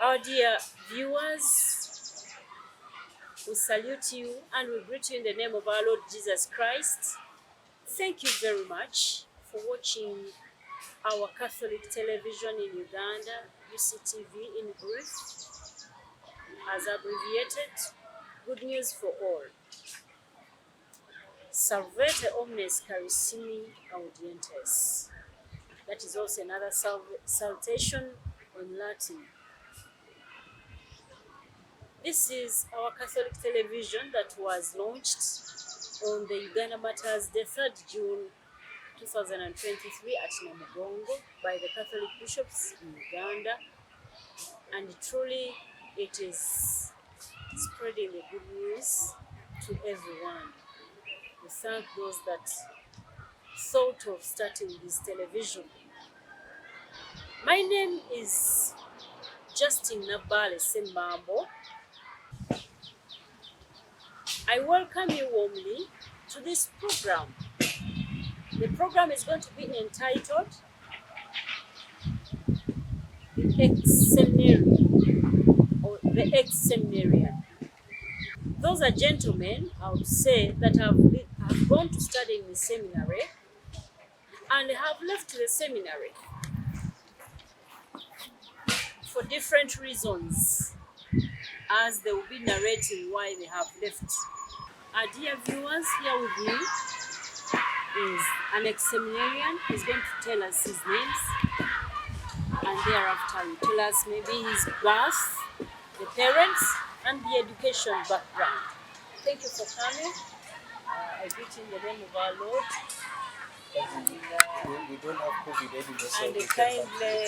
Our dear viewers, we salute you and we greet you in the name of our Lord Jesus Christ. Thank you very much for watching our Catholic television in Uganda, UCTV in brief, as abbreviated. Good news for all. Salvete omnes carissimi audientes. That is also another salutation in Latin. This is our Catholic television that was launched on the Uganda Matters Day, 3rd June 2023 at Namugongo by the Catholic bishops in Uganda, and truly it is spreading the good news to everyone. We thank those that thought of starting this television. My name is Justin Nabale Sembambo. I welcome you warmly to this program. The program is going to be entitled The Ex-Seminary or The Ex-Seminarian. Those are gentlemen, I would say, that have gone to study in the seminary and have left the seminary for different reasons, as they will be narrating why they have left. Our dear viewers, here with me is an ex-seminarian. He's going to tell us his names, and thereafter will tell us maybe his birth, the parents, and the education background. Thank you for coming. I greet you in the name of our Lord. We don't have COVID anymore, so And we kindly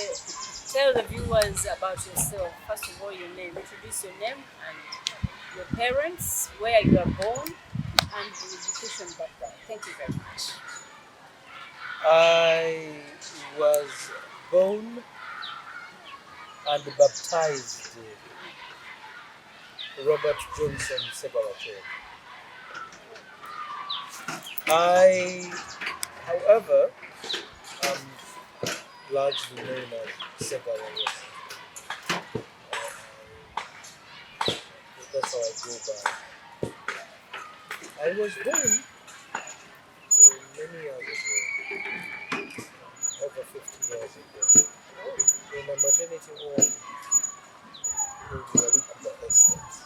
tell the viewers about yourself. First of all, your name. Introduce your name and your parents, where you are born, and the education background. Thank you very much. I was born and baptized Robert Johnson Segawa. I, however, am largely known as Segawa. That's how I go by. I was born many years ago, over 50 years ago, in a maternity home in Walikuba Estate.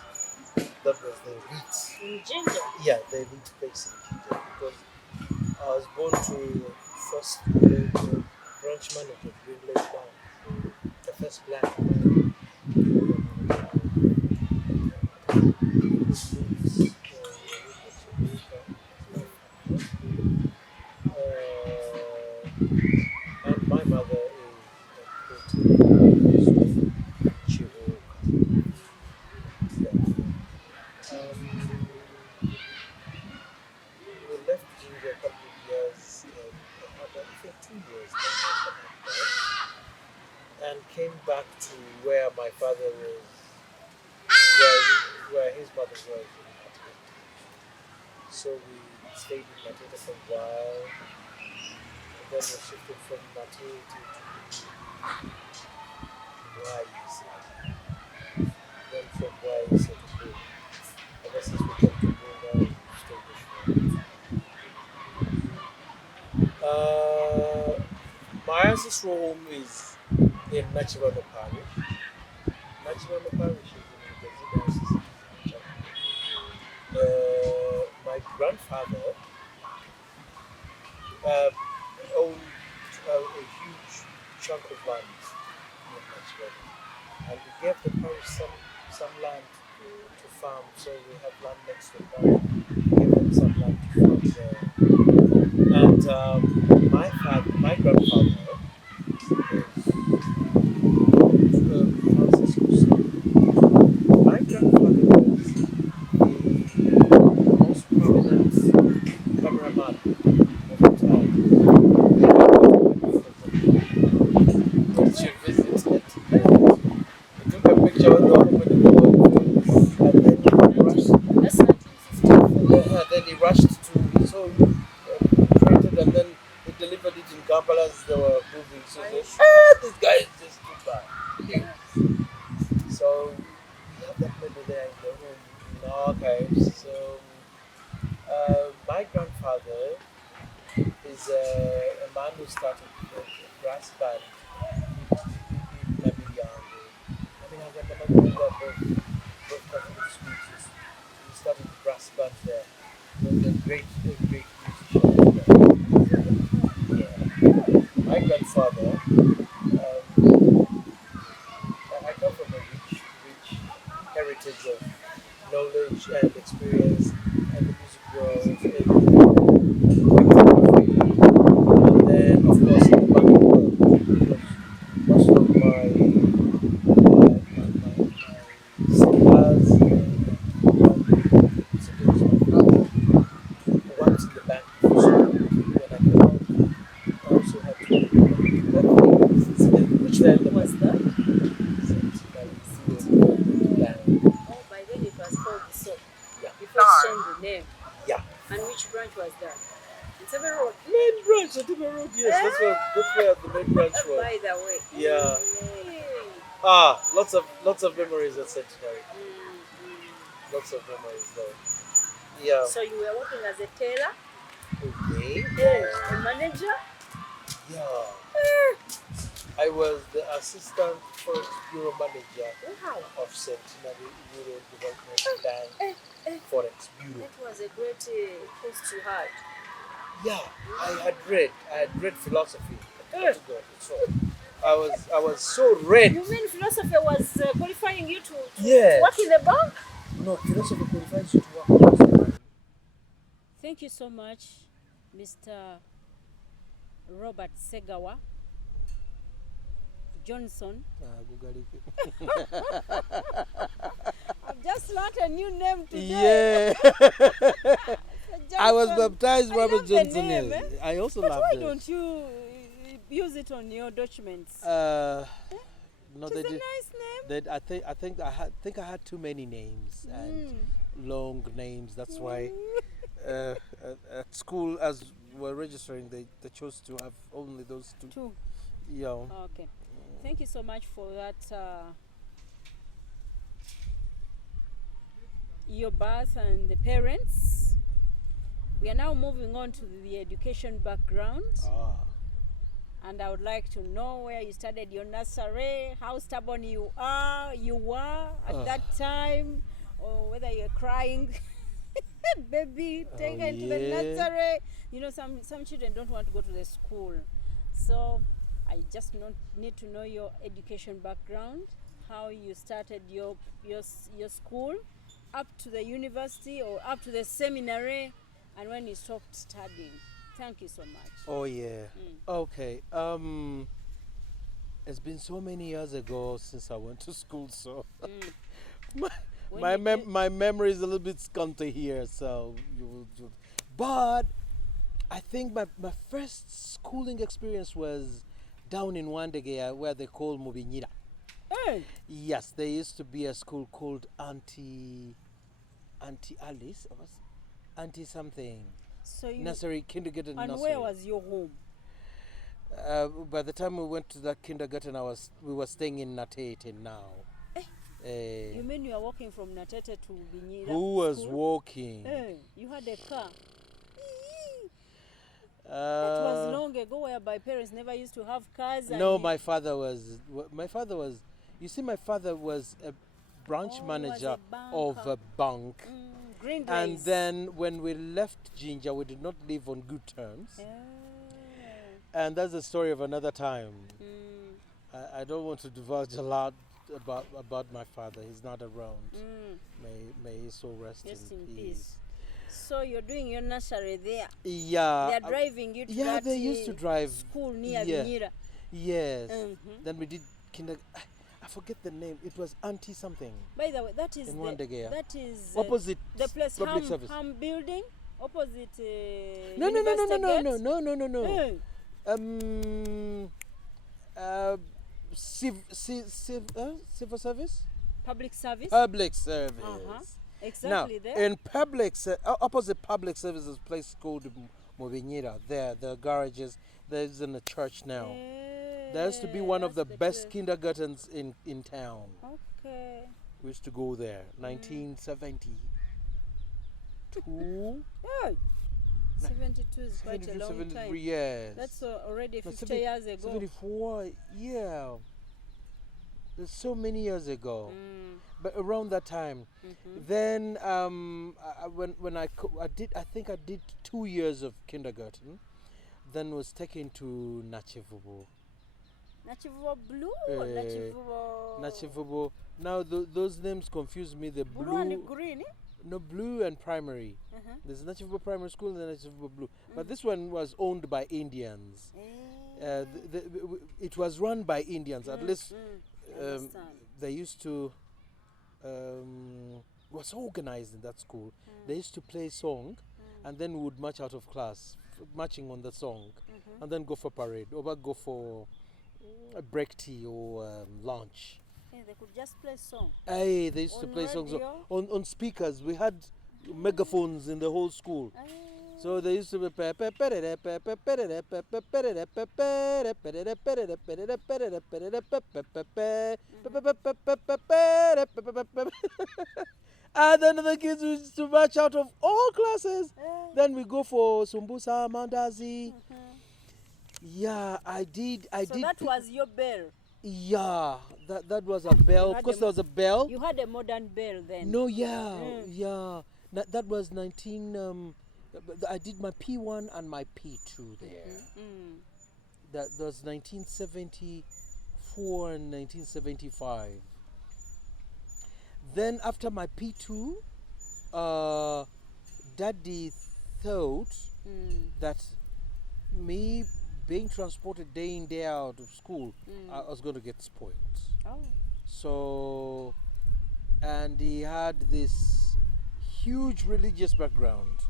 That was the elite. In gender. Yeah, the elite place in Jinja, because I was born to first branch manager of Green Lake Bank, the first black man. And my mother is Chihuahua. We left Ginger a couple of years, about 2 years now, and came back to where my father was, where his mother was in Matete. So we stayed in Matete for a while, and then we shifted from Matete to Wise. Then from Wise to Bull. Ever since we came to Bull, now we stayed with my ancestral home is in Nachibano Parish. Nachibano Parish is in the Diocese of Nachibano. My grandfather owned a huge chunk of land in Nachibano, and we gave the parish some land to farm, so we have land next to the parish. We gave them some land to farm there. And my grandfather is Francis Hussein. My grandfather was the most prominent cameraman of the time. When she visited, he took a picture of the opening and then he rushed. That's 1954. Then he rushed to his home, printed, and then he delivered it in Kampala as they were moving. So we started the brass band in Namibiango. I think I got the both Catholic schools. We started the brass band there. Those are great musicians there. Yeah. My grandfather, I come from a rich heritage of knowledge and experience and the music world and then of course in the banking world because most of my siblings siblings my father worked in the bank before so when I came out I also had to Which then one was that? Oh, by then it was called the SOP. Yeah. Before it changed the name. Yeah. And which branch was that? In Seven Road. Main branch, Otima Road, yes. That's where the main branch was. By the way. Yeah. Hey. Lots of memories at Centenary. Lots of memories though. Yeah. So you were working as a tailor? Okay. A manager? Yeah. I was the assistant forex bureau manager Wow. of Centenary Rural Development Bank Forex Bureau. That was a great post you had. Yeah, I had read philosophy. To God, so I was so read. You mean philosophy was qualifying you to Yes. work in the bank? No, philosophy qualifies you to work. Thank you so much, Mr. Robert Segawa Johnson. I've just learned a new name today. Yeah. I was baptized I Robert love the Johnson. name, Yes. eh? I also But love why it. don't you use it on your documents? No, It's they a did. nice name. I had too many names and long names. That's why at school, as we're registering, they chose to have only those two. Two. Yeah. Okay. Thank you so much for that. Your birth and the parents. We are now moving on to the education background. And I would like to know where you started your nursery, how stubborn you were at that time, or whether you're crying, baby, take her into the nursery. You know, some children don't want to go to the school. So I just need to know your education background, how you started your school, up to the university or up to the seminary, and when you stopped studying. Thank you so much. Oh yeah. Okay. It's been so many years ago since I went to school, so my memory is a little bit scanty here. So but I think my first schooling experience was down in Wandegea, where they call Mubinyira. Hey. Yes, there used to be a school called Auntie Alice, or was Auntie something. So you Nursery, kindergarten, and nursery. where was your home? By the time we went to that kindergarten, we were staying in Natete now. You mean you are walking from Natete to Binyira? Who was school? walking? You had a car. That That was long ago, whereby parents never used to have cars. No, my father was. You see, my father was a branch manager of a bank. Green And Days. then when we left Jinja, we did not live on good terms. And that's the story of another time. I don't want to divulge a lot about my father. He's not around. May his soul rest in peace. So you're doing your nursery there. Yeah. They are driving you to that they used to drive school near yeah. Binyira. Yes. Then we did I forget the name. It was Auntie something. By the way, that is opposite the place public service. Ham building opposite. No. Civil service. Public service. Public service. Exactly now, there. In opposite public service, is a place called Mobinyira. There, the garages. There's in a church now. There used to be one of the best kindergartens in town. Okay. We used to go there, 1972. Hey. 72 is quite a 72, long 73 time. years. That's already No, 50 years ago. 74, yeah. There's so many years ago. Mm. But around that time, then when I think I did 2 years of kindergarten, then was taken to Nachivubo. Nachivubo Blue or Nachivubo? Nachivubo. Now those names confuse me. The Blue and green? No, blue and primary. There's Nachivubo Primary School and then Nachivubo Blue. But this one was owned by Indians. It was run by Indians. At least they used to was organized in that school. They used to play song and then would march out of class marching on the song and then go for parade or go for a break tea or lunch. Hey, they could just play song. Hey, they used to play songs on speakers. We had megaphones in the whole school. So they used to be and then the kids used to march out of all classes. Then we go for Sumbusa, Mandazi. Yeah, I did. So that was your bell? Yeah, that was a bell. Of course, there was a bell. You had a modern bell then? No, yeah. That was 19... I did my P1 and my P2 there. That was 1974 and 1975. Then after my P2, Daddy thought that me being transported day in, day out of school, I was going to get spoiled. Oh. So, and he had this huge religious background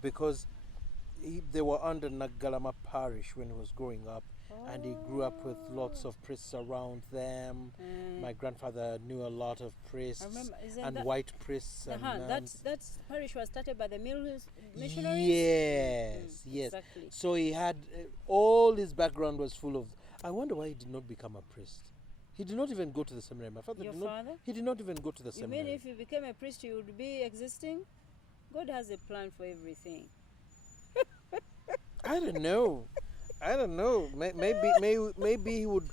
because they were under Nagalama parish when he was growing up. And he grew up with lots of priests around them. My grandfather knew a lot of priests and white priests. And that parish was started by the missionaries? Yes, yes. Exactly. So he had, all his background was full of, I wonder why he did not become a priest. He did not even go to the seminary. My father he did not even go to the seminary. You mean if you became a priest, you would be existing? God has a plan for everything. I don't know. Maybe he would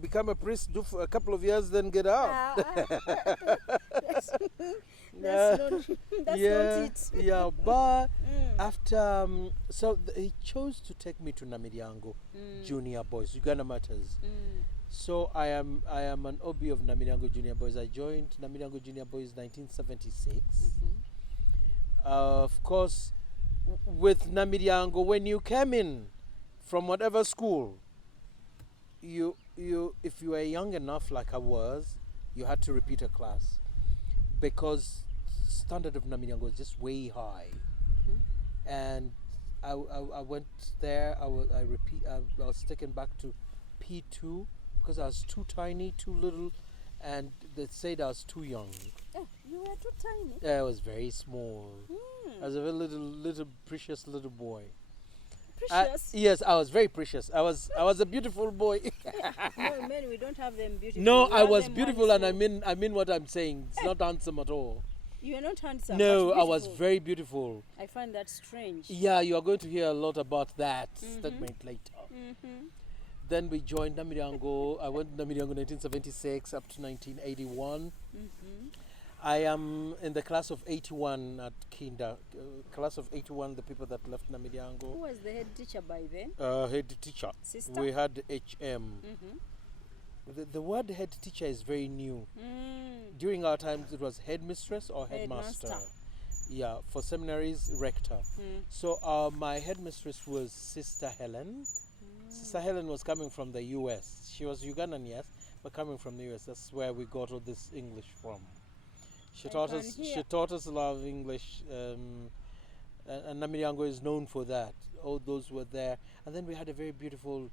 become a priest, do for a couple of years, then get out. That's not it. Yeah, but after so he chose to take me to Namiryango Junior Boys, Uganda Matters. So I am an OB of Namiryango Junior Boys. I joined Namiryango Junior Boys 1976. Of course, with Namiryango, when you came in from whatever school, if you were young enough like I was, you had to repeat a class because standard of Namiryango was just way high. And I went there. I was taken back to P2 because I was too tiny, too little, and they said I was too young. Oh, you were too tiny? Yeah, I was very small. I was a very little precious little boy. Precious? Yes, I was very precious. I was a beautiful boy. No, men, we don't have them beautiful. No, I was beautiful, and I mean what I'm saying. It's not handsome at all. You are not handsome. No, I was very beautiful. I find that strange. Yeah, you are going to hear a lot about that statement later. Then we joined Namiryango. I went to Namiryango 1976 up to 1981. I am in the class of 81 at Kinder. Class of 81, the people that left Namiryango. Who was the head teacher by then? Head teacher. Sister? We had HM. The word head teacher is very new. During our times, it was headmistress or headmaster. Yeah, for seminaries, rector. So my headmistress was Sister Helen. Sister Helen was coming from the US. She was Ugandan, yes, but coming from the US. That's where we got all this English from. She taught us a lot of English, and Namiryango is known for that. All those were there. And then we had a very beautiful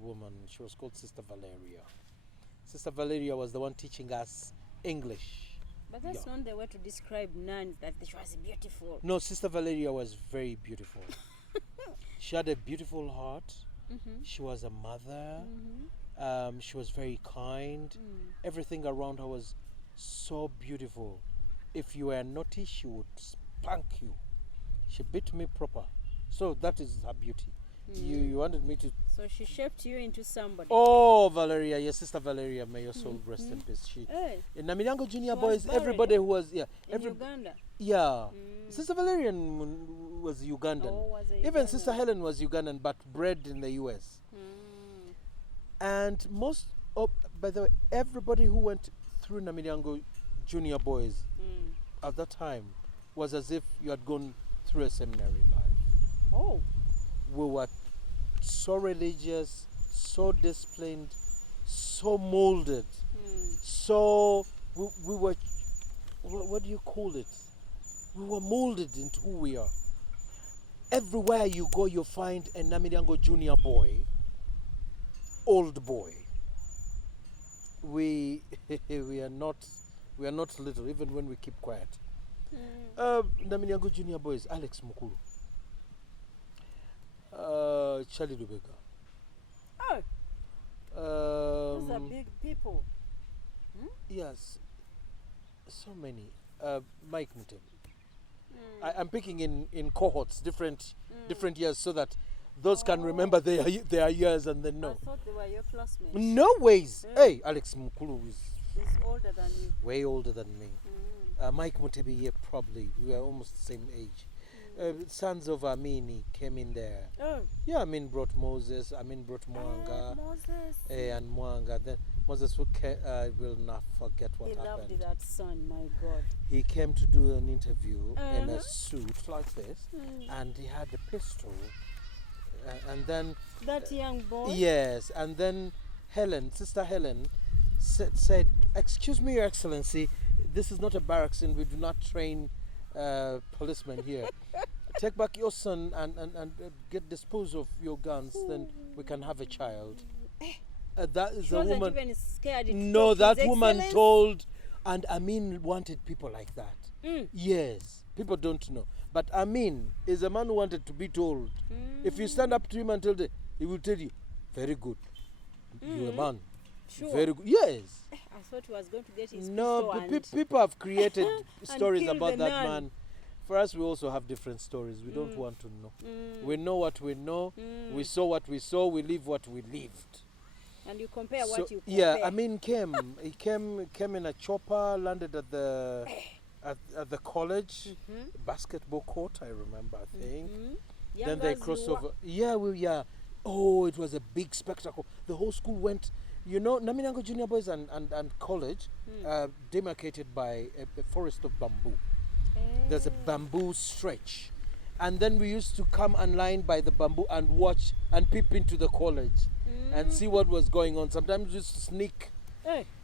woman. She was called Sister Valeria. Sister Valeria was the one teaching us English. But that's not the way to describe nuns, that she was beautiful. No, Sister Valeria was very beautiful. She had a beautiful heart. She was a mother. She was very kind. Everything around her was so beautiful. If you were naughty, she would spank you. She beat me proper. So that is her beauty. You wanted me to. So she shaped you into somebody. Oh, Valeria, your sister Valeria, may your soul rest in peace. She Hey, in Namilango Junior She was Boys, buried, everybody who was in Uganda. yeah. Sister Valerian was Ugandan. Oh, was a Even Ugandan. Sister Helen was Ugandan, but bred in the US. And most, by the way, everybody who went through Namilango Junior Boys at that time was as if you had gone through a seminary life. Oh. We were so religious, so disciplined, so molded, so we were, what do you call it? We were molded into who we are. Everywhere you go, you find a Namilango Junior boy, old boy. We we are not little, even when we keep quiet. Namilango Junior boys, Alex Mukuru, Charlie Lubega. Oh, those are big people. Yes, so many. Mike Mutebi. I'm picking in cohorts, different years, so that those can remember their years and then know. I thought they were your classmates. No ways. Hey, Alex Mukulu is He's older than you. way older than me. Mike Mutebi, yeah, probably. We are almost the same age. Sons of Amini came in there. Oh. Yeah, Amin brought Moses. Amin brought Mwanga. Moses. And Mwanga. Then Moses will not forget what happened. He loved that son, my God. He came to do an interview in a suit like this, and he had a pistol. And then that young boy. Yes, and then Sister Helen, said, "Excuse me, Your Excellency, this is not a barracks, and we do not train policemen here. Take back your son and get dispose of your guns, then we can have a child." That is She a wasn't woman. even scared. No, that His woman Excellence. told, and Amin wanted people like that. Yes, people don't know, but Amin is a man who wanted to be told. If you stand up to him and tell him, he will tell you, "Very good, you're a man." Sure. Very good. Yes. I thought he was going to get his No, pistol but people have created and stories kill about the that nun. man. For us, we also have different stories. We don't want to know. We know what we know. We saw what we saw. We live what we lived. And you compare what you compare. Yeah, I mean, he came in a chopper, landed at the college basketball court. I remember, I think. Then they crossed over. Yeah. Oh, it was a big spectacle. The whole school went. You know, Naminango Junior Boys and college demarcated by a forest of bamboo. There's a bamboo stretch. And then we used to come and line by the bamboo and watch and peep into the college and see what was going on. Sometimes we used to sneak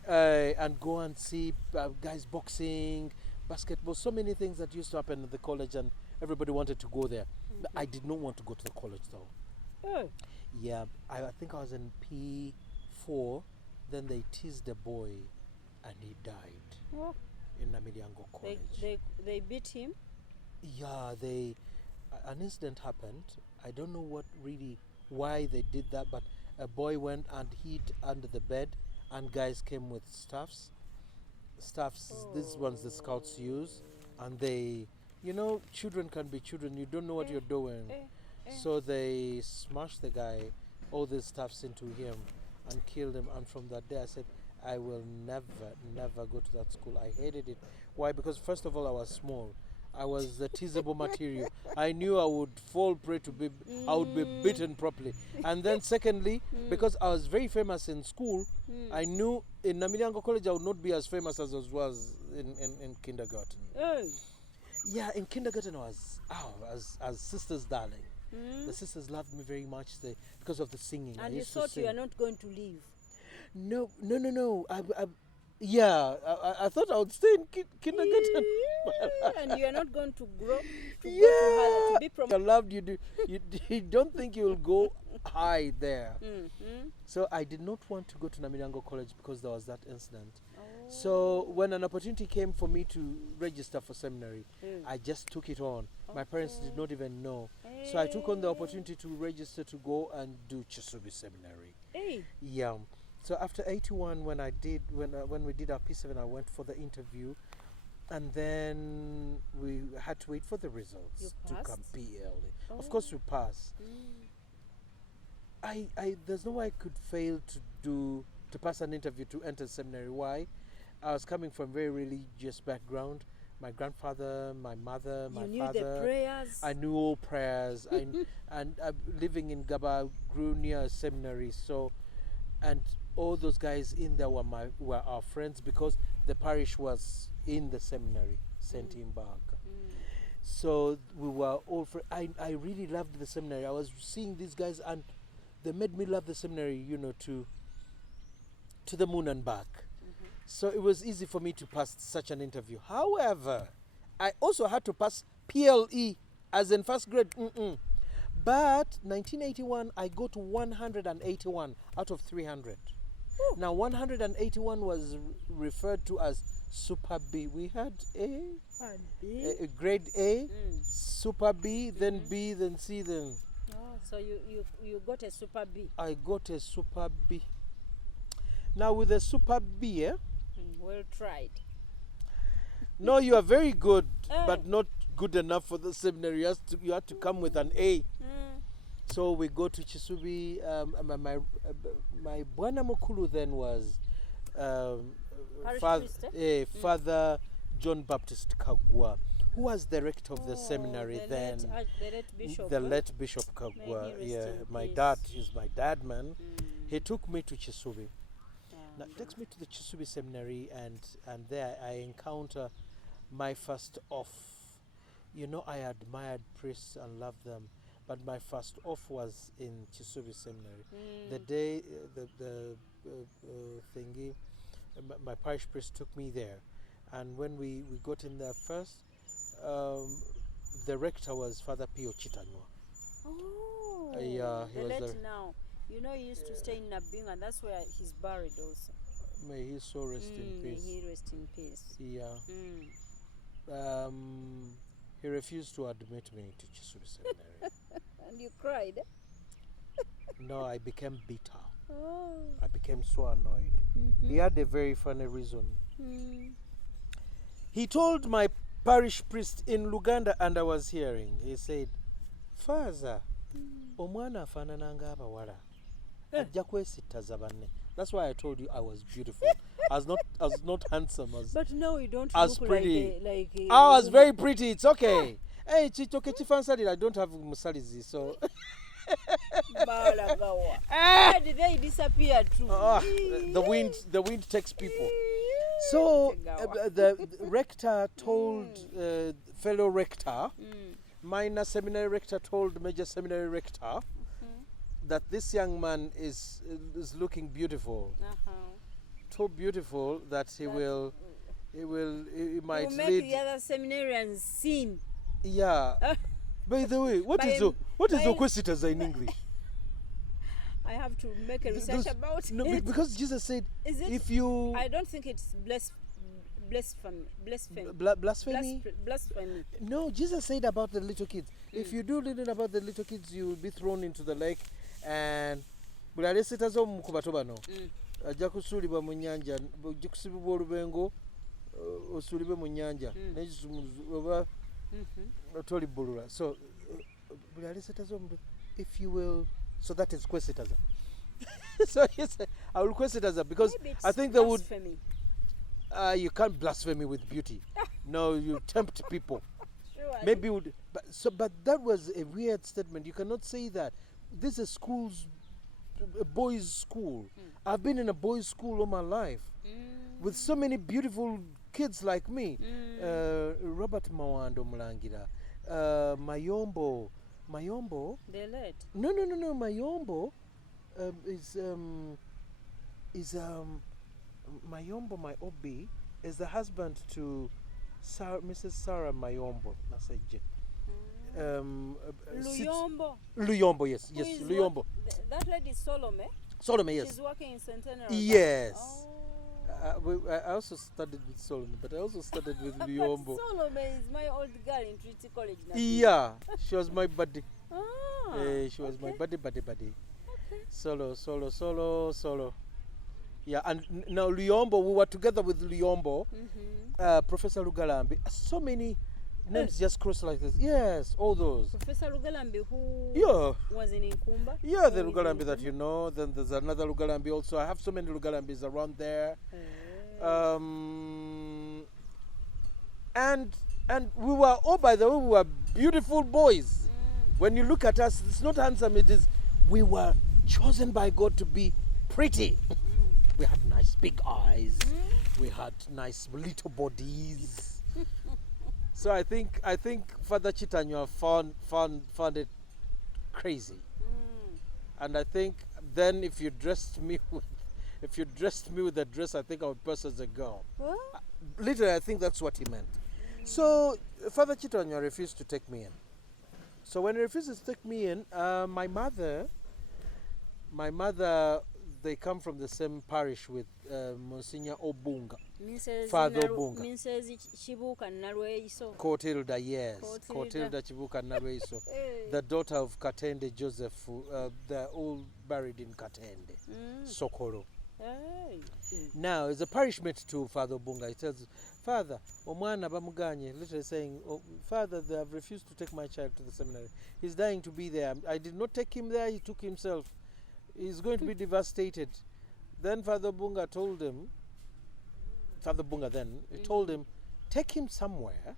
and go and see guys boxing, basketball, so many things that used to happen at the college, and everybody wanted to go there. I did not want to go to the college though. Yeah, I think I was in P4, then they teased a boy and he died in Namiliango College. They beat him? Yeah, an incident happened. I don't know why they did that, but a boy went and hid under the bed, and guys came with staffs. These ones the scouts use, and they, children can be children. You don't know what you're doing. So they smashed the guy, all the staffs into him, and killed him. And from that day, I said, I will never go to that school. I hated it. Why? Because first of all, I was small. I was the teasable material. I knew I would fall prey to I would be beaten properly. And then secondly, because I was very famous in school, I knew in Namiliango College I would not be as famous as I was in kindergarten. Yeah, in kindergarten I was as sisters' darling. The sisters loved me very much because of the singing. And you thought you were not going to leave? No. I thought I would stay in kindergarten. And you are not going to grow to be promoted. I loved you. You don't think you will go high there. So I did not want to go to Namilango College because there was that incident. So when an opportunity came for me to register for seminary, I just took it on. My parents did not even know. So I took on the opportunity to register to go and do Chisubi Seminary. Yeah. So after 81, when we did our P7, I went for the interview. And then we had to wait for the results You to come passed? PLE. Oh. Of course we passed. There's no way I could fail to pass an interview to enter seminary. Why? I was coming from very religious background. My grandfather, my mother, my You knew father. the prayers. I knew all prayers. And living in Gaba, grew near a seminary. So, and all those guys in there were our friends because the parish was in the seminary, St. Imberg. So we were all I really loved the seminary. I was seeing these guys and they made me love the seminary, you know, to the moon and back. So it was easy for me to pass such an interview. However, I also had to pass PLE as in first grade. But 1981, I got 181 out of 300. Ooh. Now 181 was referred to as Super B. We had A, grade A, Super B, then B, then C, then. Oh, so you got a Super B. I got a Super B. Now with a Super B, well tried. No, you are very good, but not good enough for the seminary. You have to come with an A. So we go to Chisubi. My Bwana Mukulu then was Father John Baptist Kagwa, who was the rector of the seminary then. The late Bishop Kagwa. Yeah, my dad is my dad, man. He took me to Chisubi. Now, takes me to the Chisubi Seminary, and there I encounter my first off. You know, I admired priests and loved them, but my first off was in Chisubi Seminary. The day the thingy, my parish priest took me there, and when we got in there first, the rector was Father Pio Chitanywa. Oh, yeah, he the was late now. You know, he used to stay in Nabing, and that's where he's buried also. May he so rest in peace. May he rest in peace. Yeah. He refused to admit me to Chisubi Seminary. And you cried? No, I became bitter. Oh. I became so annoyed. He had a very funny reason. He told my parish priest in Luganda, and I was hearing, he said, Father, omwana afaanana ng'abawala. Ajja kwesittaza banne. That's why I told you I was beautiful. I was not handsome as. But now you don't as look pretty. like I was very pretty. It's okay. Hey, Chitoke Chifansari, I don't have musalizi, so. Where did they disappear to? The wind takes people. So the rector told fellow rector, minor seminary rector told major seminary rector that this young man is looking beautiful. So beautiful that he might make lead the other seminarians sin. Yeah. By the way, what is Okwesitaza in English? I have to make a research about it. Because Jesus said, is it? If you... I don't think it's blasphemy. Blasphemy. No, Jesus said about the little kids. If you do little about the little kids, you will be thrown into the lake, and bulalesitaza omukubatoba no. Ajja kusuulibwa mu nnyanja, ojja kusibibwa olubengo, osuulibwe mu nnyanja. Oba tolibbulula. So bulalesitaza omuntu, if you will... So that is kwesitaza. So yes, I will kwesitaza because I think they would. You can't blaspheme with beauty. No, you tempt people. Sure. Maybe would, but that was a weird statement. You cannot say that. This is a boys' school. I've been in a boys' school all my life with so many beautiful kids like me. Robert Mawando Mulangira, Mayombo. They let. No. Mayombo is Mayombo, my Obi, is the husband to Mrs. Sarah Mayombo. Luyombo, yes, Luyombo. That lady is Solome. Solome, yes. She's working in Centenary. Yes. Oh. I also studied with Solomon, but I also studied with Luyombo. Solomon is my old girl in Trinity College. Yeah, she was my buddy. Ah, She was my buddy. Okay. Solo. Yeah, and now Luyombo, we were together with Luyombo, Professor Lugalambi. So many names just cross like this. Yes, all those. Professor Lugalambi, who Yeah. was in Nkumba? Yeah, the Lugalambi that you know. Then there's another Lugalambi also. I have so many Lugalambis around there. And we were, oh, by the way, we were beautiful boys. When you look at us, it's not handsome, it is, we were chosen by God to be pretty. We had nice big eyes. We had nice little bodies. So I think Father Chitanya found it crazy. And I think then if you dressed me with a dress, I think I would pass as a girl. What? Literally, I think that's what he meant. So Father Chitanya refused to take me in. So when he refuses to take me in, my mother, they come from the same parish with Monsignor Obunga. Father Obunga. Kotilda, yes. Kotilda Chibuka Narweso. The daughter of Katende Joseph. They're all buried in Katende. Sokoro. Hey. Now, as a parish mate to Father Obunga, he tells, Father, Omwana Bamuganye, literally saying, oh, Father, they have refused to take my child to the seminary. He's dying to be there. I did not take him there, he took himself. He's going to be devastated. Then Father Bunga told him, told him, take him somewhere.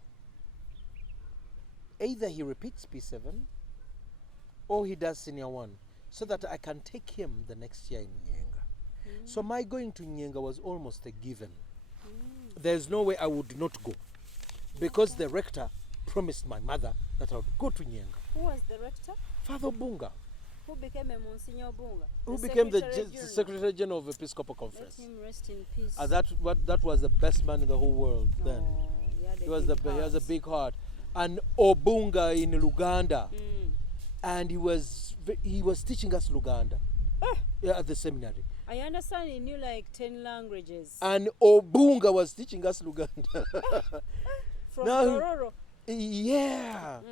Either he repeats P7 or he does senior 1 so that I can take him the next year in Nyenga. So my going to Nyenga was almost a given. There's no way I would not go because the rector promised my mother that I would go to Nyenga. Who was the rector? Father Bunga. Who became a Monsignor Bunga? Who became the Secretary General of Episcopal Conference. Let him rest in peace. That was the best man in the whole world then. He has a big heart. And Obunga in Luganda. And he was teaching us Luganda at the seminary. I understand he knew like 10 languages. And Obunga was teaching us Luganda. From Tororo. Yeah.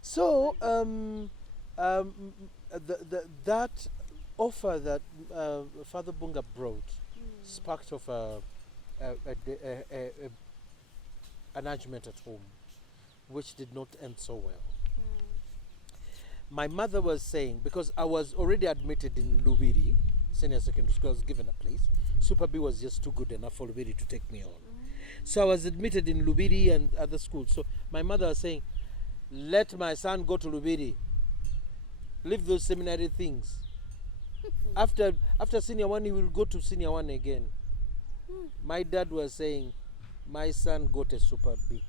So that offer that Father Bunga brought sparked of an argument at home, which did not end so well. My mother was saying, because I was already admitted in Lubiri, senior secondary school, I was given a place. Super B was just too good enough for Lubiri to take me on. So I was admitted in Lubiri and other schools. So my mother was saying, let my son go to Lubiri. Leave those seminary things. After senior 1, he will go to senior 1 again. My dad was saying, my son got a Super B.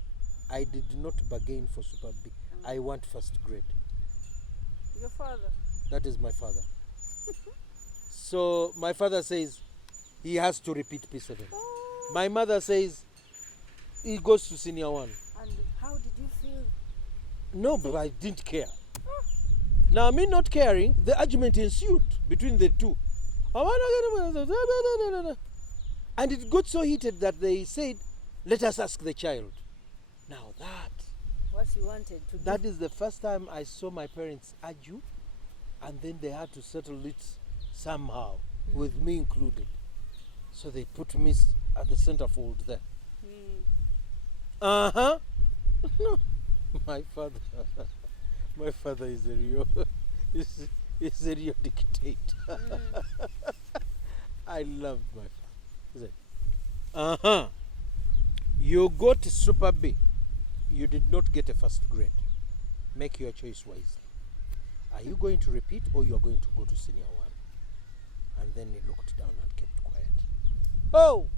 I did not bargain for Super B. I want first grade. Your father? That is my father. So my father says he has to repeat P7. My mother says he goes to senior 1. And how did you feel? No, but I didn't care. Now, me not caring, the argument ensued between the two. And it got so heated that they said, let us ask the child. Now what you wanted to do. that is the first time I saw my parents argue, and then they had to settle it somehow, with me included. So they put me at the centerfold there. No, my father is a real dictator. I loved my father. He said, you got Super B. You did not get a first grade. Make your choice wisely. Are you going to repeat or you are going to go to senior 1? And then he looked down and kept quiet. Oh!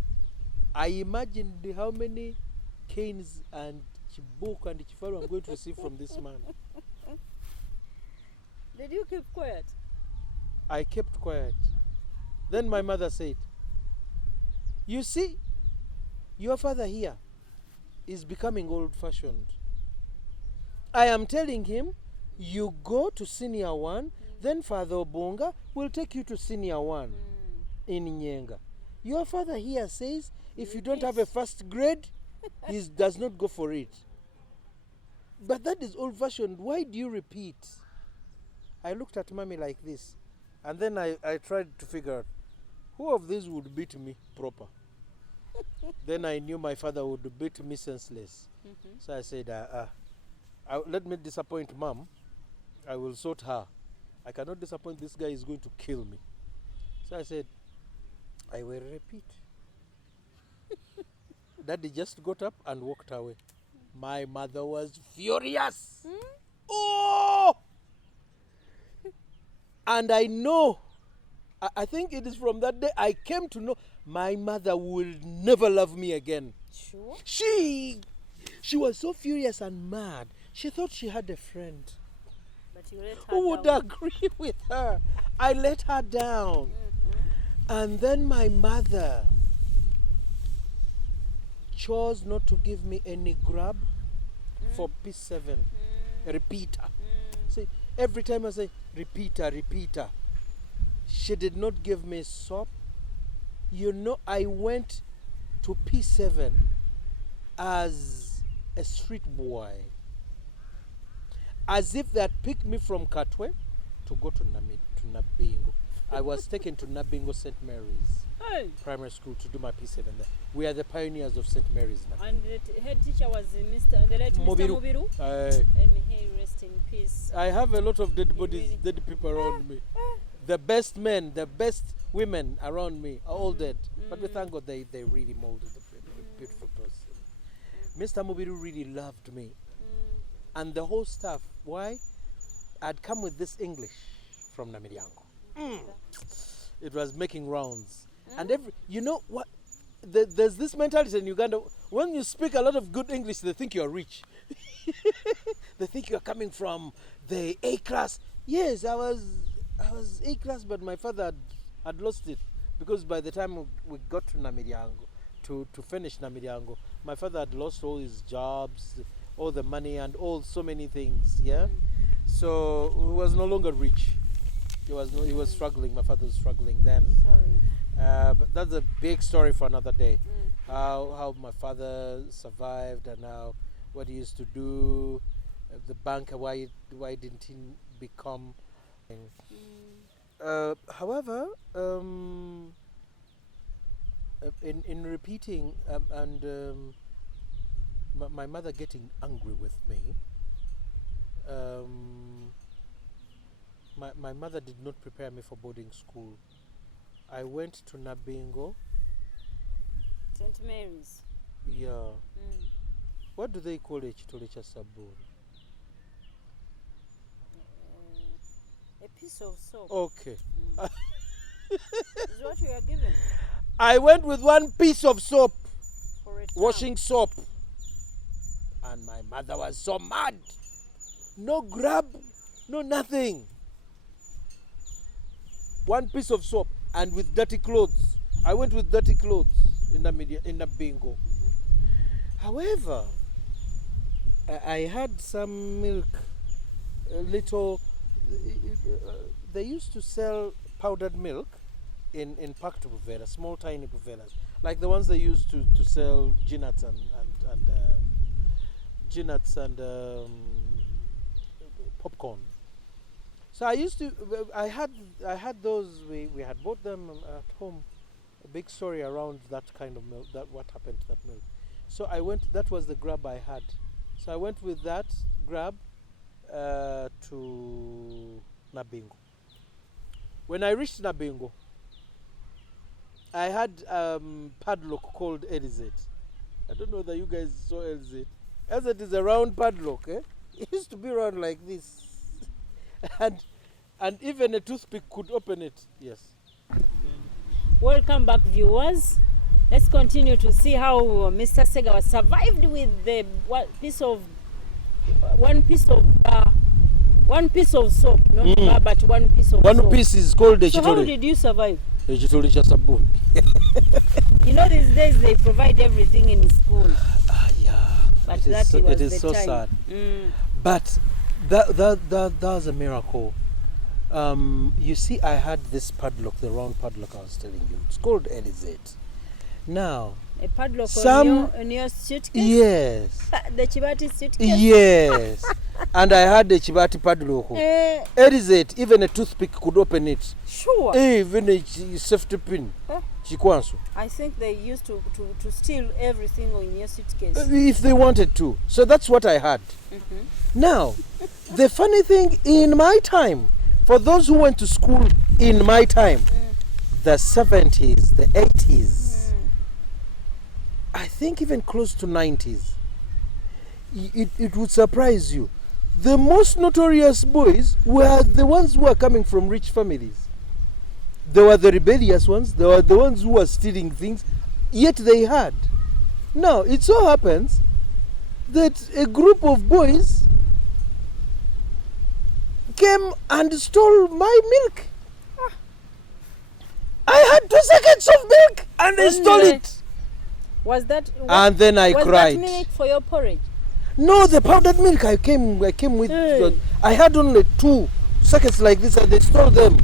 I imagined how many canes and chibuk and chifaru I'm going to receive from this man. Did you keep quiet? I kept quiet. Then my mother said, you see, your father here is becoming old-fashioned. I am telling him, you go to senior 1, then Father Obunga will take you to senior 1 in Nyenga. Your father here says, if you don't have a first grade, he does not go for it. But that is old-fashioned. Why do you repeat? I looked at mommy like this, and then I tried to figure out, who of these would beat me proper? Then I knew my father would beat me senseless. So I said, let me disappoint mom. I will sort her. I cannot disappoint this guy, is going to kill me. So I said, I will repeat. Daddy just got up and walked away. My mother was furious. Oh! And I know, I think it is from that day I came to know my mother will never love me again. Sure. She was so furious and mad. She thought she had a friend But you let her who would down. agree with her. I let her down. And then my mother chose not to give me any grab for P7 repeater. See, every time I say repeater, repeater, she did not give me soap. You know, I went to P7 as a street boy, as if they had picked me from Katwe to go to Nabingo. I was taken to Nabingo St. Mary's Hey. Primary School to do my P7 there. We are the pioneers of St. Mary's now. And the head teacher was the late Mr. Mubiru. And may he rest in peace. I have a lot of dead bodies, Really? dead people around me. The best men, the best women around me are all dead. But we thank God they really molded a beautiful person. Mr. Mubiru really loved me. And the whole staff. Why? I'd come with this English from Namiriango. It was making rounds. And you know what? There's this mentality in Uganda. When you speak a lot of good English, they think you're rich. They think you're coming from the A class. Yes, I was A class, but my father had lost it. Because by the time we got to Namiriango, to finish Namiriango, my father had lost all his jobs, all the money, and so many things. Yeah, so he was no longer rich. He was struggling. My father was struggling then. Sorry. But that's a big story for another day. How my father survived and how what he used to do, the banker. Why didn't he become? However, in repeating and my mother getting angry with me, my mother did not prepare me for boarding school. I went to Nabingo. St. Mary's. Yeah. What do they call it? Chitolecha sabun. A piece of soap. Okay. Is what you are given I went with one piece of soap, for a washing soap. And my mother was so mad. No grab, no nothing. One piece of soap and with dirty clothes. I went with dirty clothes in the bingo. However, I had some milk, a little. They used to sell powdered milk in packed buvelas, small tiny buvelas, like the ones they used to sell ginnuts and popcorn. So I had those. We had bought them at home. A big story around that kind of milk. That what happened to that milk. So I went. That was the grab I had. So I went with that grab to Nabingo. When I reached Nabingo, I had padlock called Elizet. I don't know whether you guys saw Elizet. Elizet is a round padlock. It used to be round like this. and even a toothpick could open it. Yes. Welcome back, viewers. Let's continue to see how Mr. Segawa survived with the one piece of soap, not but one piece of soap. One piece is called a So how did you survive? Chitolecha sabun. You know, these days they provide everything in school. Yeah. But It is that so, was it is the so time. sad. But that was a miracle. You see, I had this padlock, the round padlock I was telling you. It's called Elizet. Now, A padlock some on your suitcase? yes, The Chibati suitcase? yes. and I had a Chibati padlock. It is it. Even a toothpick could open it. Sure. Even a safety pin. I think they used to steal everything in your suitcase. If they wanted to. So that's what I had. Now, the funny thing, in my time, for those who went to school in my time, the 70s, the 80s, I think even close to 90s, it would surprise you. The most notorious boys were the ones who were coming from rich families. They were the rebellious ones. They were the ones who were stealing things, yet they had. Now, it so happens that a group of boys came and stole my milk. I had 2 seconds of milk and they stole it. Was that? And then I cried. Was that milk for your porridge? No, the powdered milk I came with. I had only 2 seconds like this and they stole them.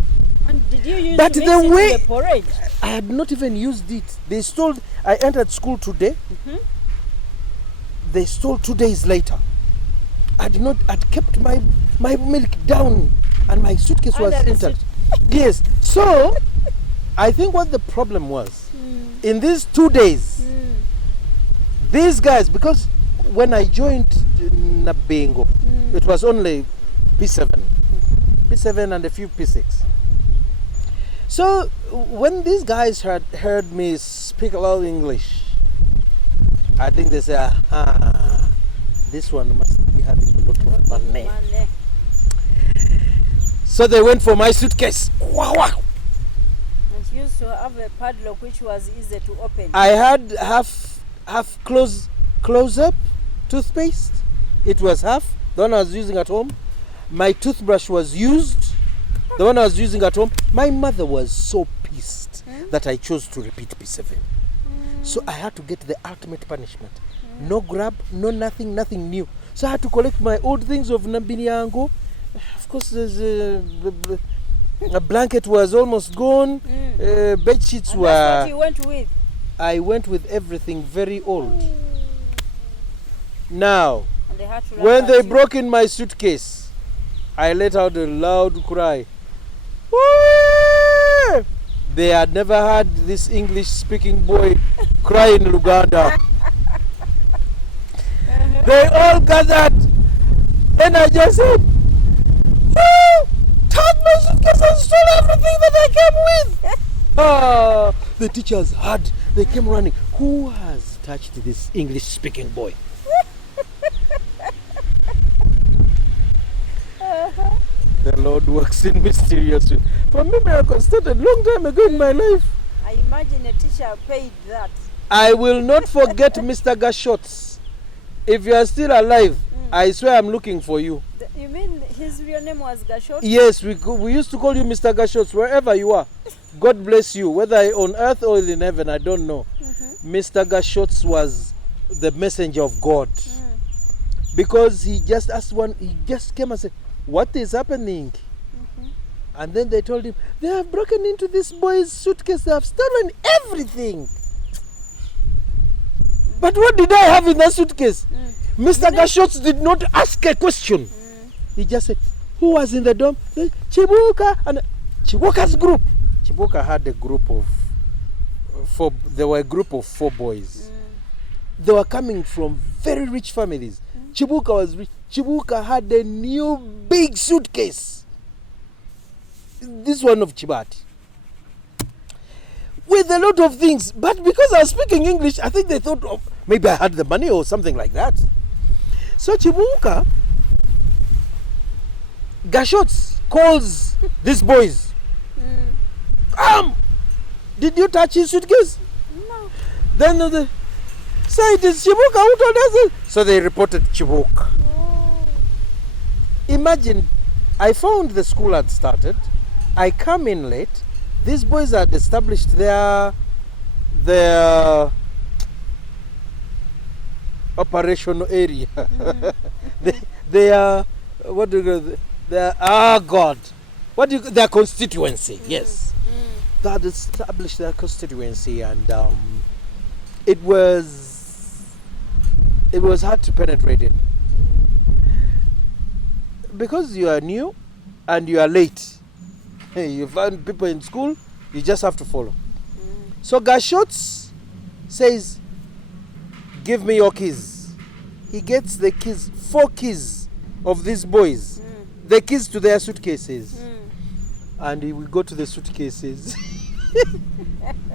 And did you use But to mix the it way in the porridge? I had not even used it. They stole. I entered school today. They stole 2 days later. I'd kept my milk down and my suitcase was entered. Yes. So I think what the problem was in these 2 days, these guys, because when I joined Nabengo, it was only P7 and a few P6. So when these guys heard me speak a lot of English, I think they said, this one must be having a lot of money. So they went for my suitcase. And you used to have a padlock which was easy to open. I had half close-up toothpaste. It was half. The one I was using at home. My toothbrush was used. The one I was using at home. My mother was so pissed that I chose to repeat P7. So I had to get the ultimate punishment. No grab, no nothing new. So I had to collect my old things of Nambinyango. Of course, there's a blanket was almost gone. Bed sheets were. That's what you went with. I went with everything very old. Now, when they broke in my suitcase, I let out a loud cry. Whee! They had never heard this English-speaking boy cry in Luganda. They all gathered, and I just said, "Take my suitcase and stole everything that I came with." The teachers heard. They came running. Who has touched this English-speaking boy? The Lord works in mysterious ways. For me, miracles started a long time ago in my life. I imagine a teacher paid that. I will not forget Mr. Gashots. If you are still alive, I swear I'm looking for you. You mean his real name was Gashot? Yes, we used to call you Mr. Gashots wherever you are. God bless you, whether on earth or in heaven, I don't know. Mr. Gashots was the messenger of God. Because he just came and said, "What is happening?" And then they told him, "They have broken into this boy's suitcase, they have stolen everything." But what did I have in that suitcase? Mr. Gashots did not ask a question. He just said, "Who was in the dorm?" Chibuka and Chibuka's group. Chibuka had a group of 4. There were a group of 4 boys. They were coming from very rich families. Chibuka was rich. Chibuka had a new big suitcase. This one of Chibati. With a lot of things. But because I was speaking English, I think they thought maybe I had the money or something like that. So Chibuka, Gashots calls these boys. Come! Did you touch his suitcase? No. Then they say it is Chibuka who told us it. So they reported Chibuka. Imagine, I found the school had started. I come in late. These boys had established their operational area. They are what do you their constituency? Yes, they had established their constituency, and it was hard to penetrate in. because you are new and you are late, you find people in school, you just have to follow. So Gashots says, give me your keys. He gets the keys, 4 keys of these boys, the keys to their suitcases. And he will go to the suitcases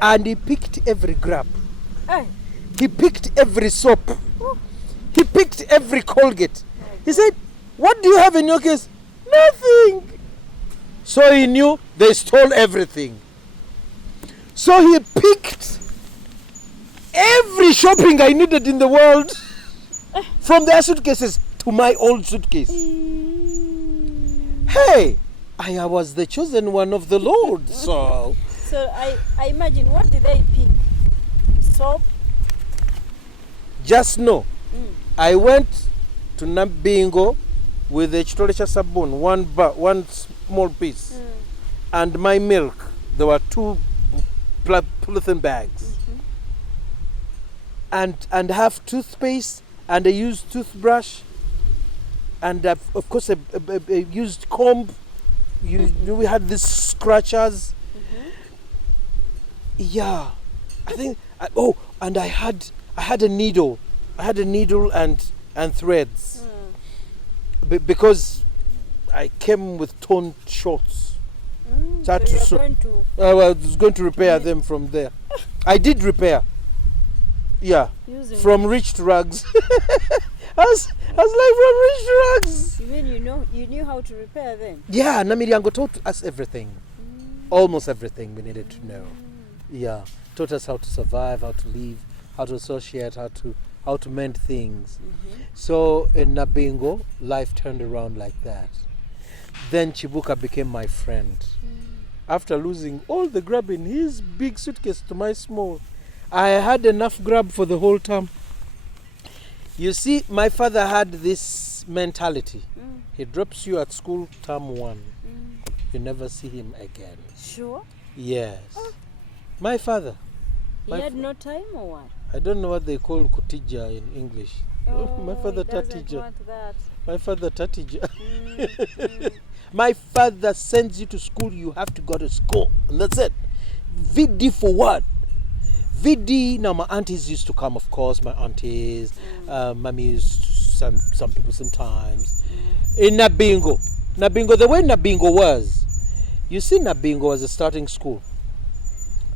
and he picked every grab. He picked every soap. He picked every Colgate. He said, what do you have in your case? Nothing. So he knew they stole everything. So he picked every shopping I needed in the world from their suitcases to my old suitcase. Hey, I was the chosen one of the Lord. So I imagine, what did they pick? Soap? Just know, I went to Nabingo with a chitolecha sabun, one small piece, and my milk. There were 2 polythene bags, and have toothpaste, and I used toothbrush, and of course I used comb. We had these scratchers. Yeah, I think. And I had a needle. I had a needle and threads, because I came with torn shorts. So I was going to repair them from there. I did repair. Yeah, from rich rags. I was like, from rich rags. You mean you knew how to repair them? Yeah, Namiriango taught us everything. Almost everything we needed to know. Yeah, taught us how to survive, how to live, how to associate, how to mend things. So in Nabingo, life turned around like that. Then Chibuka became my friend. After losing all the grab in his big suitcase to my small, I had enough grab for the whole term. You see, my father had this mentality. He drops you at school term 1. You never see him again. Sure? Yes. My father. He had no time or what? I don't know what they call kutija in English. My father tatija. My father tatija. My father sends you to school, you have to go to school. And that's it. VD for what? VD, now my aunties used to come, of course, my aunties, mummies, some people sometimes. In Nabingo, the way Nabingo was, you see, Nabingo was a starting school.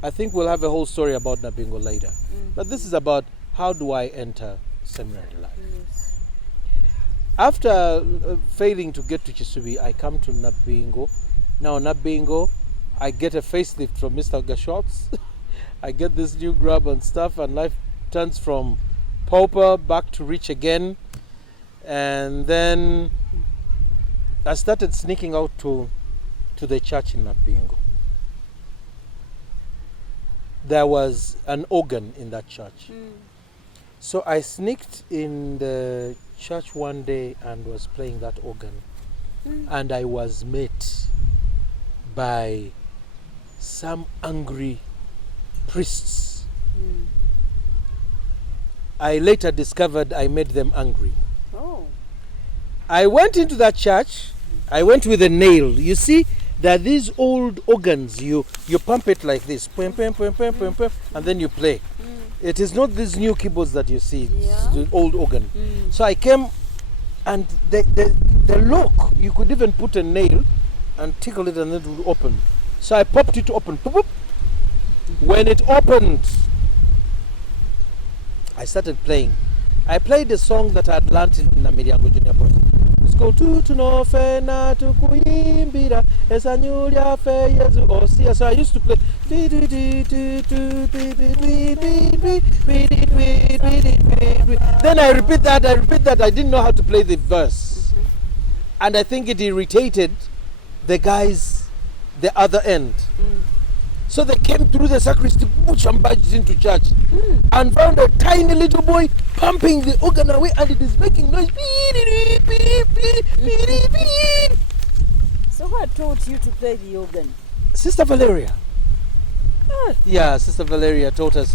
I think we'll have a whole story about Nabingo later. But this is about how do I enter seminary life. After failing to get to Chisubi, I come to Nabingo. Now Nabingo, I get a facelift from Mr. Gashots. I get this new grab and stuff, and life turns from pauper back to rich again. And then I started sneaking out to the church in Nabingo. There was an organ in that church. So I sneaked in the church one day and was playing that organ. And I was met by some angry priests. I later discovered I made them angry. I went into that church. I went with a nail. You see, there are these old organs. You pump it like this, and then you play. It is not these new keyboards that you see. It's the old organ. So I came, and the lock, you could even put a nail and tickle it and it would open. So I popped it open. Boop, boop. When it opened, I started playing. I played a song that I had learned in Namiriango Junior Boys. It's called Tutu no fe na tukuimbira esanyulia fe yezu osia. So I used to play. Then I repeat that. I didn't know how to play the verse. And I think it irritated the guys, the other end. So they came through the sacristy, put some badges into church, and found a tiny little boy pumping the organ away, and it is making noise. So what taught you to play the organ? Sister Valeria. Yeah, Sister Valeria taught us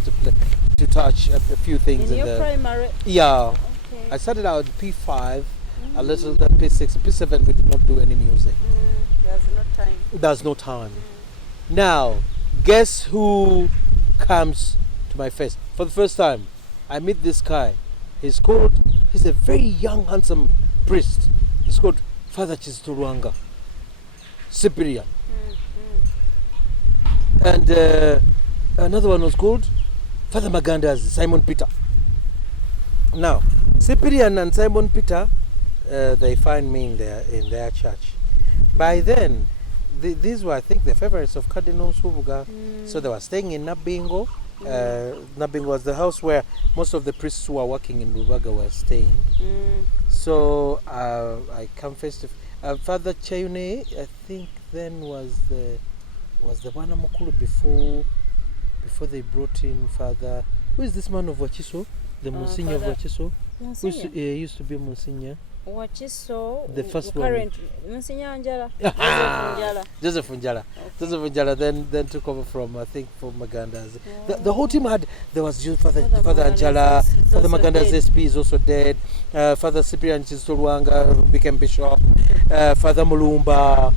to touch a few things in your primary. Yeah. Okay. I started out at P5, a little then P6, P7 we did not do any music. There's no time. Now, guess who comes to my face? For the first time, I meet this guy. He's a very young, handsome priest. He's called Father Chizituruanga, Cyprian. And another one was called Father Maganda's Simon Peter. Now, Cyprian and Simon Peter, they find me in their church. By then, these were, I think, the favorites of Cardinal Subuga. So they were staying in Nabingo. Nabingo was the house where most of the priests who were working in Rubaga were staying. So I come face to Father Chayune, I think then was the Wanamukulu before they brought in Father. Who is this man of Wachiso? The Monsignor of Wachiso? Who used to be Monsignor. Wachiso, the first current Monsignor Anjala. Joseph Unjala. Okay. Joseph Unjala then took over from, I think, from Maganda's. The whole team there was Father Anjala, Father Maganda's SP is also dead, Father Cyprian Chizituruanga became bishop, Father Mulumba,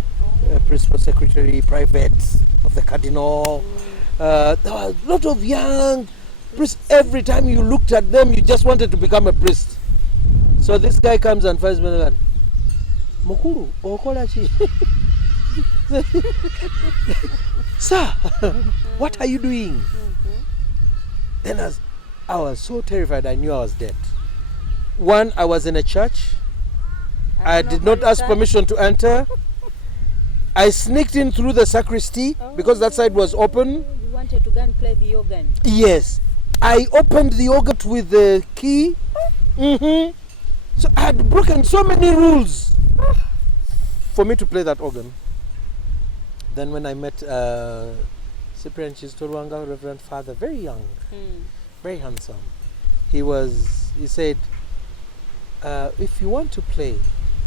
principal secretary, private of the cardinal. There were a lot of young priests. Every time you looked at them, you just wanted to become a priest. So this guy comes and finds me and Mukuru, Okolachi. Sir, what are you doing? Then as I was so terrified, I knew I was dead. One, I was in a church. I did not ask permission to enter. I sneaked in through the sacristy because that side was open. You wanted to go and play the organ? Yes. I opened the organ with the key. So I had broken so many rules for me to play that organ. Then when I met Cyprian Chizituruanga, Reverend Father, very young, very handsome, he said, if you want to play,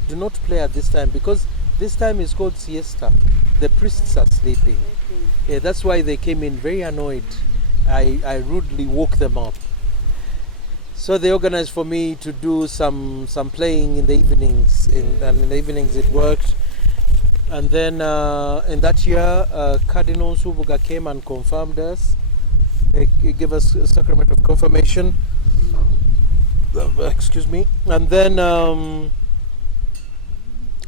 do not play at this time, because this time is called siesta. The priests are sleeping. Yeah, that's why they came in very annoyed. I rudely woke them up. So they organized for me to do some playing in the evenings, and in the evenings it worked. And then in that year, Cardinal Subuga came and confirmed us. He gave us a sacrament of confirmation. Excuse me. And then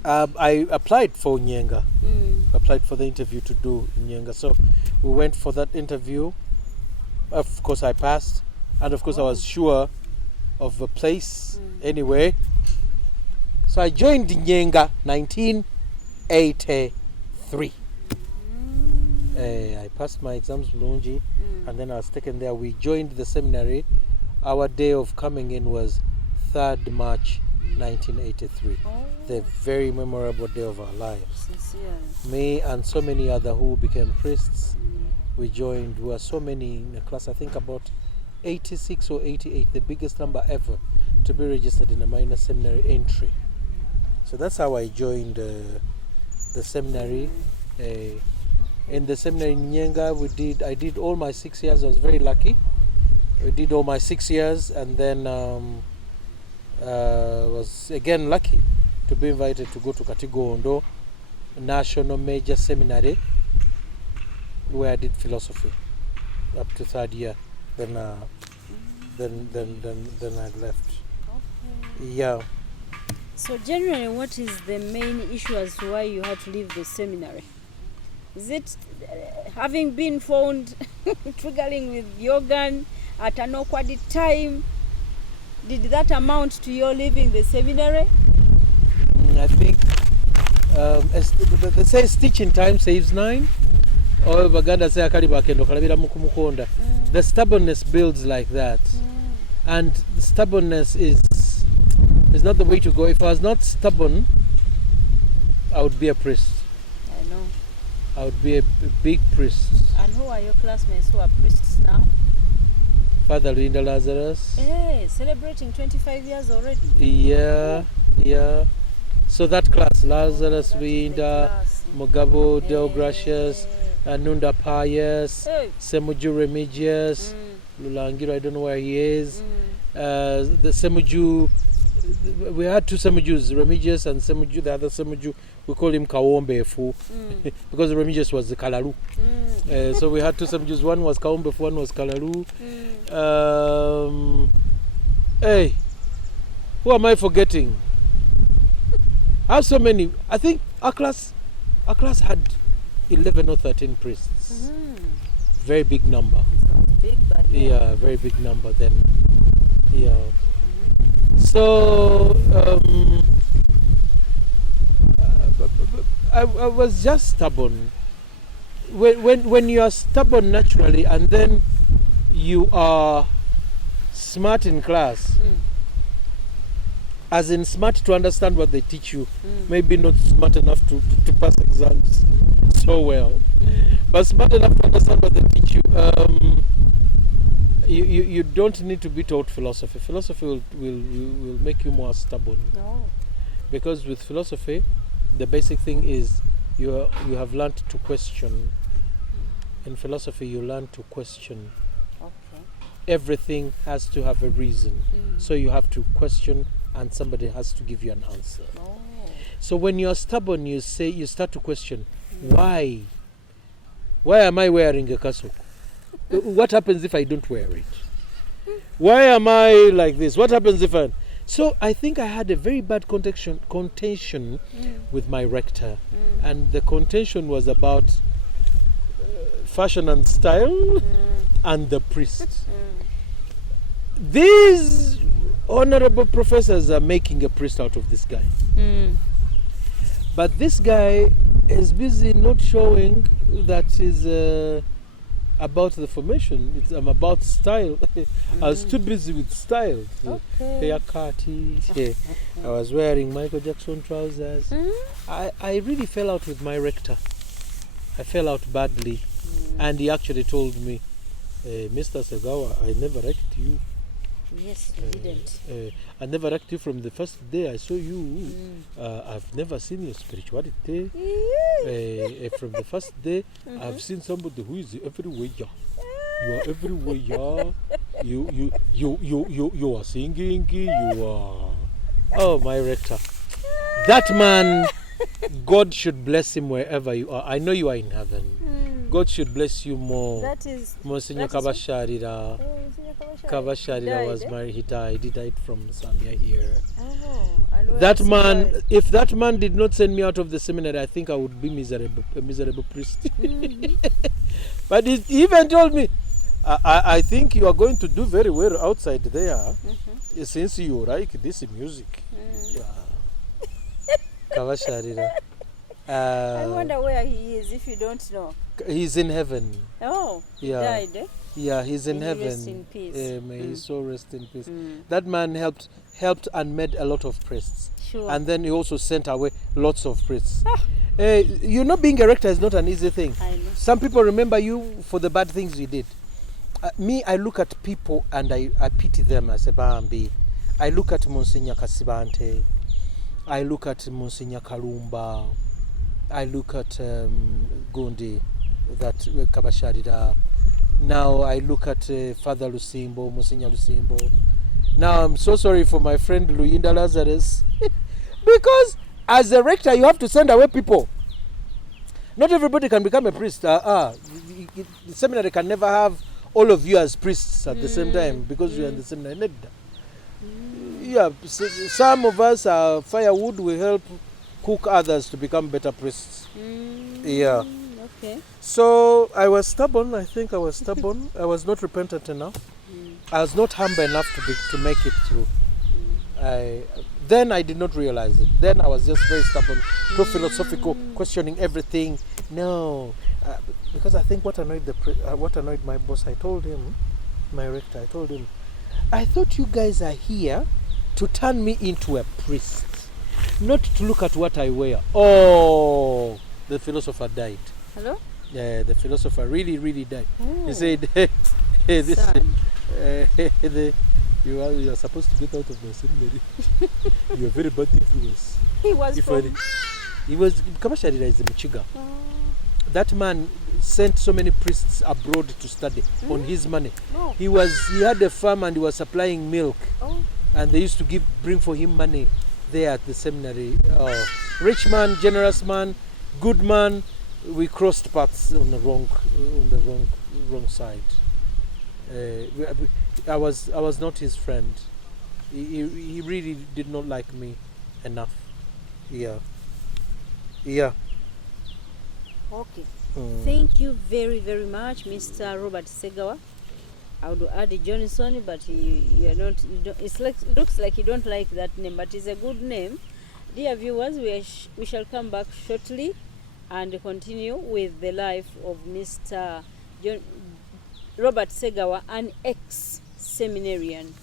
I applied for Nyenga. Applied for the interview to do Nyenga. So we went for that interview. Of course, I passed, and of course, I was sure of a place anyway. So I joined Nyenga 1983. I passed my exams Lungi, and then I was taken there. We joined the seminary. Our day of coming in was 3rd March 1983. The very memorable day of our lives. Me and so many other who became priests, we joined. We were so many in a class, I think about 86 or 88, the biggest number ever to be registered in a minor seminary entry. So that's how I joined the seminary. In the seminary in Nyenga, I did all my 6 years. I was very lucky. We did all my 6 years, and then was again lucky to be invited to go to Katigondo National Major Seminary, where I did philosophy up to 3rd year. Then I left. Okay. Yeah. So generally, what is the main issue as to why you had to leave the seminary? Is it having been found triggering with organ at an awkward time? Did that amount to your leaving the seminary? I think they say stitch in time saves 9. Or Baganda say Akaribakendo Kalabira Mukumukonda. The stubbornness builds like that. And the stubbornness is not the way to go. If I was not stubborn, I would be a priest. I know. I would be a big priest. And who are your classmates who are priests now? Father Linda Lazarus. Hey, celebrating 25 years already. Yeah. So that class, Lazarus Linda, Mugabo Deogracious, Nunda Pius, Semuju Remigius, Lulangiro, I don't know where he is. The Semuju we had two Semujus, Remigius and Semuju. The other Semuju, we call him Kawombefu because Remigius was the Kalaru. So we had two Semujus. One was Kawombefu, one was Kalaru. Hey, who am I forgetting? I have so many. I think our class had 11 or 13 priests. Very big number. Big, but yeah, very big number then. Yeah. So I was just stubborn. When you are stubborn naturally, and then you are smart in class, as in smart to understand what they teach you, maybe not smart enough to pass exams so well, but smart enough to understand what they teach you. You don't need to be taught philosophy. Philosophy will make you more stubborn. No. Because with philosophy, the basic thing is you have learned to question. In philosophy, you learn to question. Okay. Everything has to have a reason. So you have to question, and somebody has to give you an answer. Oh. So when you're stubborn, you start to question, why? Why am I wearing a cassock? What happens if I don't wear it? Why am I like this? What happens if I... So I think I had a very bad contention with my rector. And the contention was about fashion and style and the priest. These honorable professors are making a priest out of this guy. But this guy is busy not showing that he's about the formation. I'm about style. I was too busy with style. Haircut. I was wearing Michael Jackson trousers. I really fell out with my rector. I fell out badly. And he actually told me, Mr. Segawa, I never liked you. Yes, you didn't. I never liked you from the first day I saw you. I've never seen your spirituality. From the first day, I've seen somebody who is everywhere. You are everywhere. You are singing. You are. Oh, my rector. That man, God should bless him wherever you are. I know you are in heaven. God should bless you more. That is Monsignor Kabasharira. Kabasharira was married. He died from Zambia here. That man, if that man did not send me out of the seminary, I think I would be a miserable priest. But he even told me, I think you are going to do very well outside there, since you like this music. Kabasharira. I wonder where he is, if you don't know. He's in heaven. Oh, Yeah. he died, eh? Yeah, he's in May he heaven. rest in peace. May his soul rest in peace. That man helped and made a lot of priests. Sure. And then he also sent away lots of priests. You know, being a rector is not an easy thing. I know. Some people remember you for the bad things you did. Me, I look at people and I pity them. I say, Bambi. I look at Monsignor Kasibante. I look at Monsignor Kalumba. I look at Gundi, that Kabasharida. Now I look at Father Lusimbo, Monsignor Lusimbo. Now I'm so sorry for my friend Luinda Lazarus. Because as a rector, you have to send away people. Not everybody can become a priest. The seminary can never have all of you as priests at the same time because you are in the seminary. Yeah, some of us are firewood. We help cook others to become better priests. Yeah. Okay. So I was stubborn. I think I was stubborn. I was not repentant enough. I was not humble enough to make it through. Then I did not realize it. Then I was just very stubborn, too philosophical, questioning everything. No, because I think what annoyed my boss, I told him, my rector, I told him, I thought you guys are here to turn me into a priest, not to look at what I wear. Oh, the philosopher died. Hello? Yeah, the philosopher really died. Oh. He said, hey, this, Sad. you are supposed to get out of the seminary. You are very bad influence. He was He was Kabasharira is a Michiga. Oh. That man sent so many priests abroad to study on his money. Oh. He had a farm and he was supplying milk. Oh. and they used to bring for him money there at the seminary. Rich man, generous man, good man. We crossed paths on the wrong side. I was not his friend. He really did not like me enough. Yeah. Okay. Thank you very, very much, Mr. Robert Segawa. I would add Johnson, but you are not. You don't, it looks like you don't like that name, but it's a good name. Dear viewers, we shall come back shortly and continue with the life of Mr. Robert Segawa, an ex-seminarian.